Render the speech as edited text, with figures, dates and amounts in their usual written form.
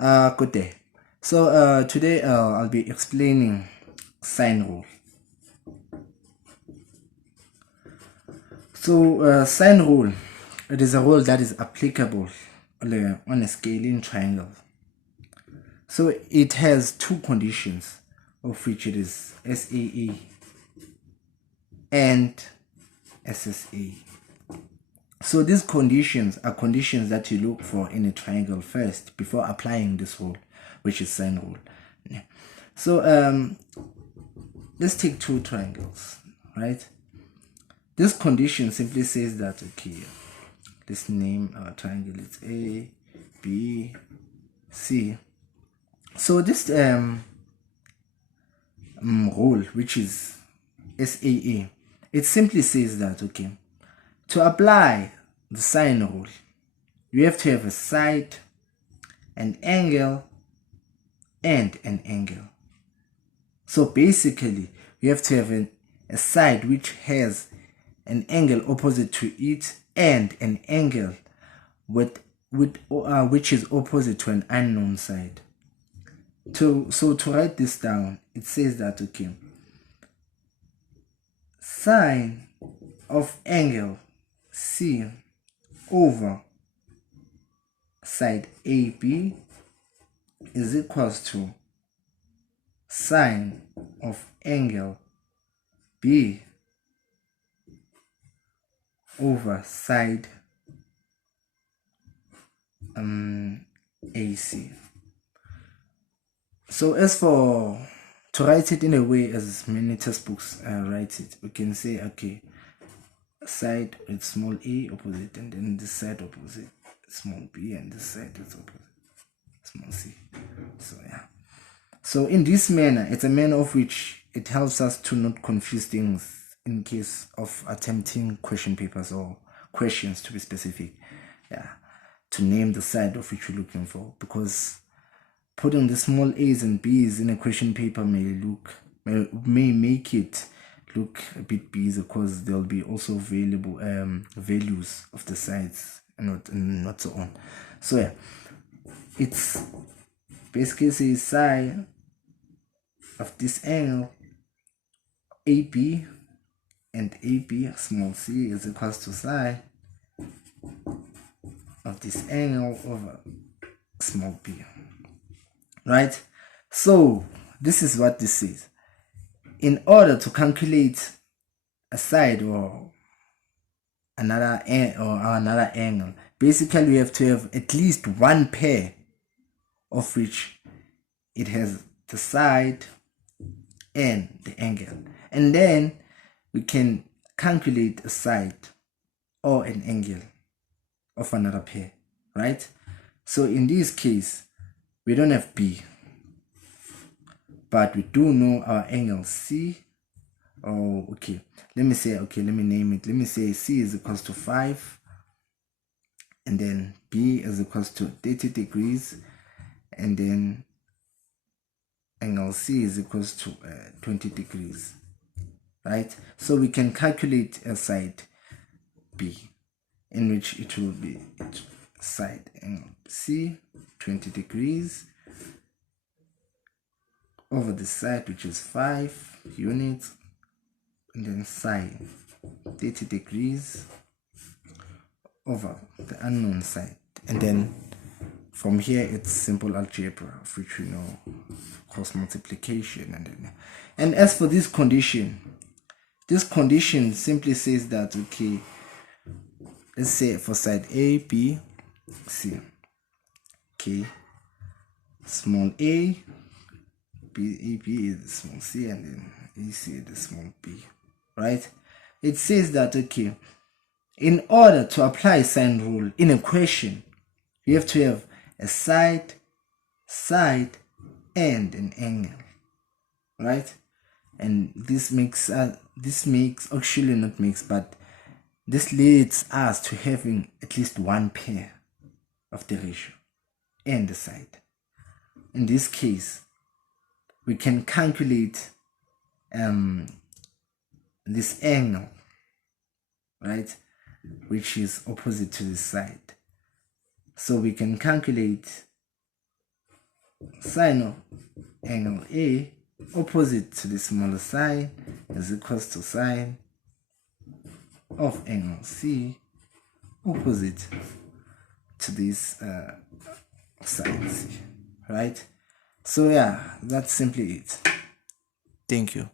Good day. So today I'll be explaining sine rule. So sine rule, it is a rule that is applicable on a scaling triangle. So it has two conditions, of which it is SAE and SSA. So these conditions are conditions that you look for in a triangle first before applying this rule, which is sine rule. Yeah. So let's take two triangles, right? This condition simply says that, okay, let's name our triangle. It's A, B, C. So this rule, which is SAA, it simply says that, okay, to apply the sine rule, you have to have a side, an angle, and an angle. So basically, you have to have a side which has an angle opposite to it and an angle which is opposite to an unknown side. So to write this down, it says that, okay, sine of angle C over side AB is equals to sine of angle B over side AC. So as for to write it in a way as many textbooks write it, we can say, okay, side with small a opposite, and then this side opposite small b, and this side is opposite small c. So yeah. So in this manner, it's a manner of which it helps us to not confuse things in case of attempting question papers or questions, to be specific. Yeah, to name the side of which you're looking for, because putting the small a's and b's in a question paper may make it look a bit busy, because there'll be also available values of the sides and not so on. So yeah, it's basically says sine of this angle AB, and AB small c is equals to sine of this angle over small b. Right? So this is what this is. In order to calculate a side or another angle, basically we have to have at least one pair of which it has the side and the angle, and then we can calculate a side or an angle of another pair, right? So in this case, we don't have B, but we do know our angle C. Oh, okay. Let me name it. Let me say C is equals to 5, and then B is equals to 30 degrees, and then angle C is equals to 20 degrees, right? So we can calculate a side B, in which it will be side angle C 20 degrees over the side, which is 5 units, and then sine 30 degrees over the unknown side. And then from here it's simple algebra, of which we know cross multiplication. And as for this condition simply says that, okay, let's say for side A, B, C, okay, small a, B is small c, and then AC is the small b, right? It says that, okay, in order to apply sine rule in a question, you have to have a side, and an angle, right? And this leads us to having at least one pair of the ratio and the side. In this case, we can calculate this angle, right, which is opposite to this side. So we can calculate sine of angle A opposite to the smaller sine is equals to sine of angle C opposite to this sine C, right? So yeah, that's simply it. Thank you.